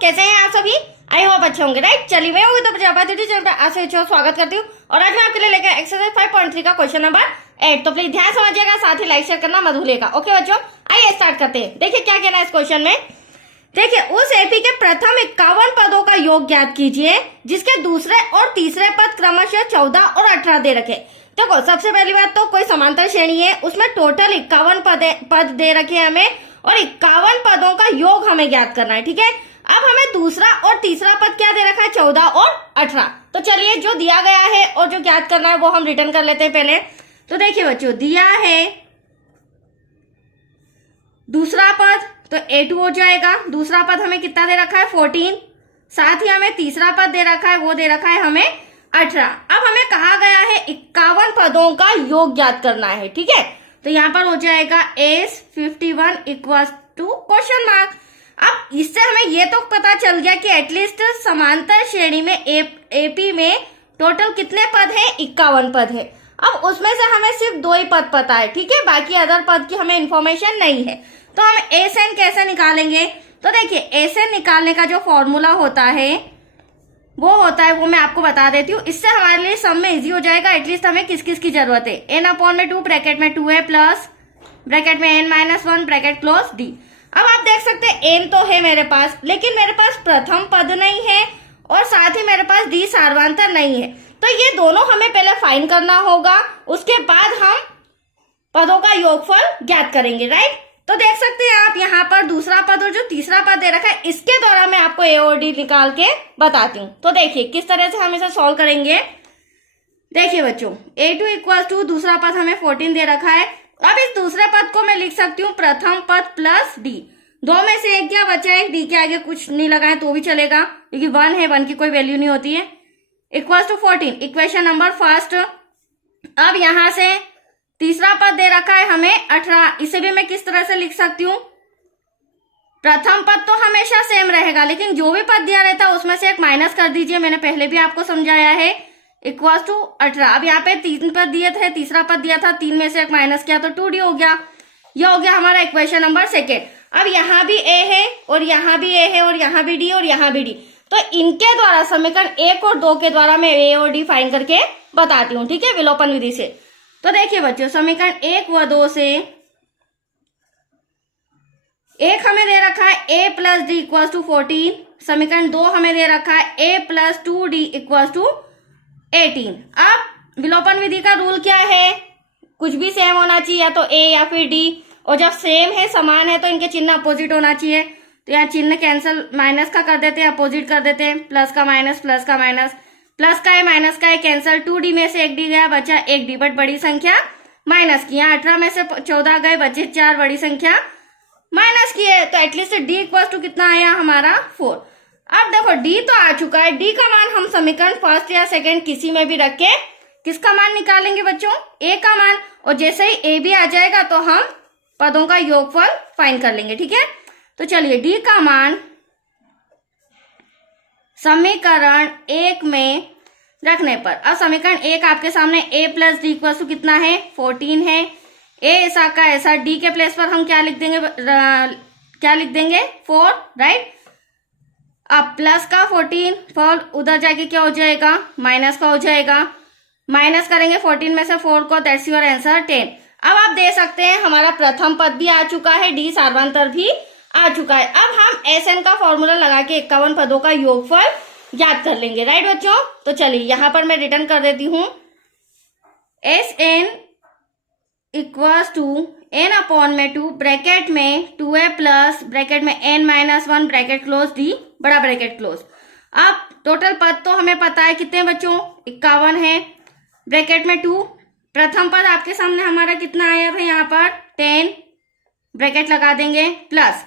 कैसे हैं आप सभी? आई होप अच्छे होंगे, राइट। चलिए मैं होगी तो प्रजापति चैनल पर आप सभी को स्वागत करती हूँ और आज मैं आपके लिए लेकर एक्सरसाइज 5.3 का क्वेश्चन नंबर 8। तो प्लीज ध्यान समझिएगा, साथ ही लाइक शेयर करना मत भूलिएगा। ओके बच्चों, आइए स्टार्ट करते हैं। देखिए क्या कहना है इस क्वेश्चन में। देखिए, उस एपी के प्रथम 51 पदों का योग ज्ञात कीजिए जिसके दूसरे और तीसरे पद क्रमशः 14 और 18 दे रखे। देखो, सबसे पहली बात तो कोई समांतर श्रेणी है, उसमें टोटल 51 पद दे रखे हैं हमें और 51 पदों का योग हमें ज्ञात करना है। ठीक है, अब हमें दूसरा और तीसरा पद क्या दे रखा है, 14 और 18। तो चलिए जो दिया गया है और जो ज्ञात करना है वो हम रिटर्न कर लेते हैं पहले। तो देखिए बच्चों, दिया है दूसरा पद तो A2 हो जाएगा। दूसरा पद हमें कितना दे रखा है, 14। साथ ही हमें तीसरा पद दे रखा है, वो दे रखा है हमें 18। अब हमें कहा गया है 51 पदों का योग ज्ञात करना है। ठीक है, तो यहाँ पर हो जाएगा s 51 equals to question mark. अब इससे हमें ये तो पता चल गया कि एटलीस्ट समांतर श्रेणी में एपी में टोटल कितने पद हैं, 51 पद है। अब उसमें से हमें सिर्फ 2 ही पद पता है। ठीक है, बाकी अदर पद की हमें इंफॉर्मेशन नहीं है। तो हम एसएन कैसे निकालेंगे? तो देखिए, एसएन निकालने का जो फॉर्मूला होता है वो मैं आपको बता देती हूँ। इससे हमारे लिए सम में इजी हो जाएगा। एटलीस्ट हमें किस किस की जरूरत है, n/2 ब्रैकेट में 2a प्लस ब्रैकेट में n-1 ब्रैकेट क्लोज d। अब आप देख सकते हैं n तो है मेरे पास, लेकिन मेरे पास प्रथम पद नहीं है और साथ ही मेरे पास d सार्वंतर नहीं है। तो ये दोनों हमें पहले फाइंड करना होगा, उसके बाद हम पदों का योगफल ज्ञात करेंगे, राइट। तो देख सकते हैं आप यहाँ पर दूसरा पद और जो तीसरा पद दे रखा है, इसके द्वारा मैं आपको ए और डी निकाल के बताती हूँ। तो देखिए किस तरह से हम इसे सॉल्व करेंगे। देखिए बच्चों, A2 इक्वल टू दूसरा पद हमें 14 दे रखा है। अब इस दूसरे पद को मैं लिख सकती हूँ प्रथम पद प्लस डी। 2 में से एक क्या बचा है, डी के आगे कुछ नहीं लगाए तो भी चलेगा क्योंकि 1 है, 1 की कोई वैल्यू नहीं होती है। Equal to 14, equation number first. अब यहां से तीसरा पद दे रखा है हमें 18। इसे भी मैं किस तरह से लिख सकती हूँ, प्रथम पद तो हमेशा सेम रहेगा, लेकिन जो भी पद दिया रहता है उसमें से एक माइनस कर दीजिए। मैंने पहले भी आपको समझाया है। Equal to 18। अब यहाँ पे 3 पद दिए थे, तीसरा पद दिया था, 3 में से एक माइनस किया तो 2d हो गया। यह हो गया हमारा इक्वेशन नंबर सेकेंड। अब यहाँ भी a है और यहाँ भी a है और यहाँ भी d और यहाँ भी d। तो इनके द्वारा समीकरण 1 और 2 के द्वारा मैं a और d फाइंड करके बताती हूँ। ठीक है, विलोपन विधि से। तो देखिए बच्चों, समीकरण 1 व 2 से एक हमें दे रखा है a plus d equal to 14। समीकरण 2 हमें दे रखा है a plus 2d equal to 18। अब विलोपन विधि का रूल क्या है, कुछ भी सेम होना चाहिए, या तो a या फिर d। और जब सेम है, समान है, तो इनके चिन्ह अपोजिट होना चाहिए। तो यहाँ चिन्ह कैंसिल, माइनस का कर देते हैं, अपोजिट कर देते हैं, प्लस का माइनस, प्लस का माइनस, प्लस का है माइनस का है कैंसिल। 2d में से 1d गया, बचा 1d, बट बड़ी संख्या माइनस की। यहाँ 18 में से 14 गए, बचे 4, बड़ी संख्या माइनस की है। तो एटलीस्ट d इक्वल टू कितना आया हमारा, 4। अब देखो d तो आ चुका है, d का मान हम समीकरण फर्स्ट या सेकंड किसी में भी रख के किसका मान निकालेंगे बच्चों, a का मान। और जैसे ही a भी आ जाएगा तो हम पदों का योगफल फाइंड कर लेंगे। ठीक है, तो चलिए d का मान समीकरण 1 में रखने पर, अब समीकरण 1 आपके सामने a plus d equal to कितना है, 14 है। a ऐसा का ऐसा, d के प्लेस पर हम क्या लिख देंगे 4, राइट। अब प्लस का 14 फॉर उधर जाके क्या हो जाएगा, माइनस का हो जाएगा। माइनस करेंगे 14 में से 4 को, दैट्स योर आंसर 10। अब आप दे सकते हैं हमारा प्रथम पद भी आ चुका है, डी सार्वंतर भी आ चुका है। अब हम एसएन का फॉर्मूला लगा के 51 पदों का योगफल ज्ञात कर लेंगे, राइट बच्चों। तो चलिए यहाँ पर मैं रिटर्न कर देती हूँ, SN equals to n/2 bracket में 2a प्लस ब्रैकेट में n-1 ब्रैकेट क्लोज d बड़ा ब्रैकेट क्लोज। अब टोटल पद तो हमें पता है कितने बच्चों, 51 है। ब्रैकेट में 2, प्रथम पद आपके सामने हमारा कितना आया था, यहाँ पर 10 ब्रैकेट लगा देंगे, प्लस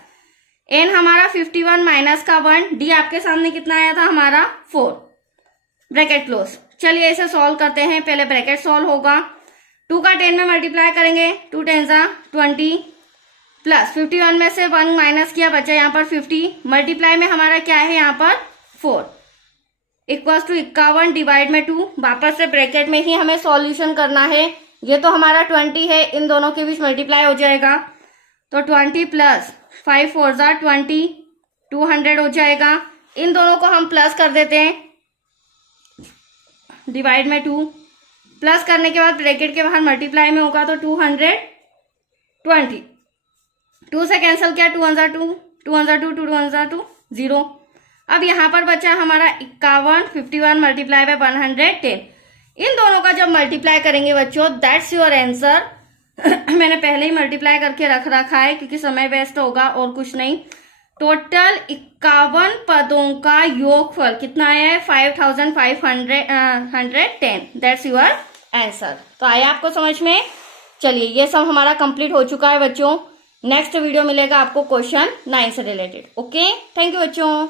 n हमारा 51 माइनस का 1, d आपके सामने कितना आया था हमारा 4 ब्रैकेट क्लोज। चलिए इसे सॉल्व करते हैं। पहले ब्रैकेट सॉल्व होगा, 2 का 10 में मल्टीप्लाई करेंगे, 2 10 20 प्लस 51 में से 1 माइनस किया, बचा यहाँ पर 50। मल्टीप्लाई में हमारा क्या है यहाँ पर 4 इक्वल्स टू 51 डिवाइड में 2। वापस से ब्रैकेट में ही हमें सॉल्यूशन करना है। ये तो हमारा 20 है, इन दोनों के बीच मल्टीप्लाई हो जाएगा, तो 20 प्लस 5 4 20, 200 हो जाएगा। इन दोनों को हम प्लस कर देते हैं, डिवाइड में 2, प्लस करने के बाद ब्रैकेट के बाहर मल्टीप्लाई में होगा तो 220, 2 से कैंसिल किया, 2 1 2, 2 1 2, 2 1 2, 0। अब यहाँ पर बचा हमारा 51, 51 मल्टीप्लाई बाय 110। इन दोनों का जब मल्टीप्लाई करेंगे बच्चों, दैट्स योर आंसर। मैंने पहले ही मल्टीप्लाई करके रख रखा है क्योंकि समय वेस्ट होगा और कुछ नहीं। टोटल 51 पदों का योगफल कितना आया है? 5510। That's your answer. तो आया आपको समझ में? चलिए, ये सब हमारा कंप्लीट हो चुका है बच्चों। नेक्स्ट वीडियो मिलेगा आपको क्वेश्चन 9 से रिलेटेड। ओके, थैंक यू बच्चों।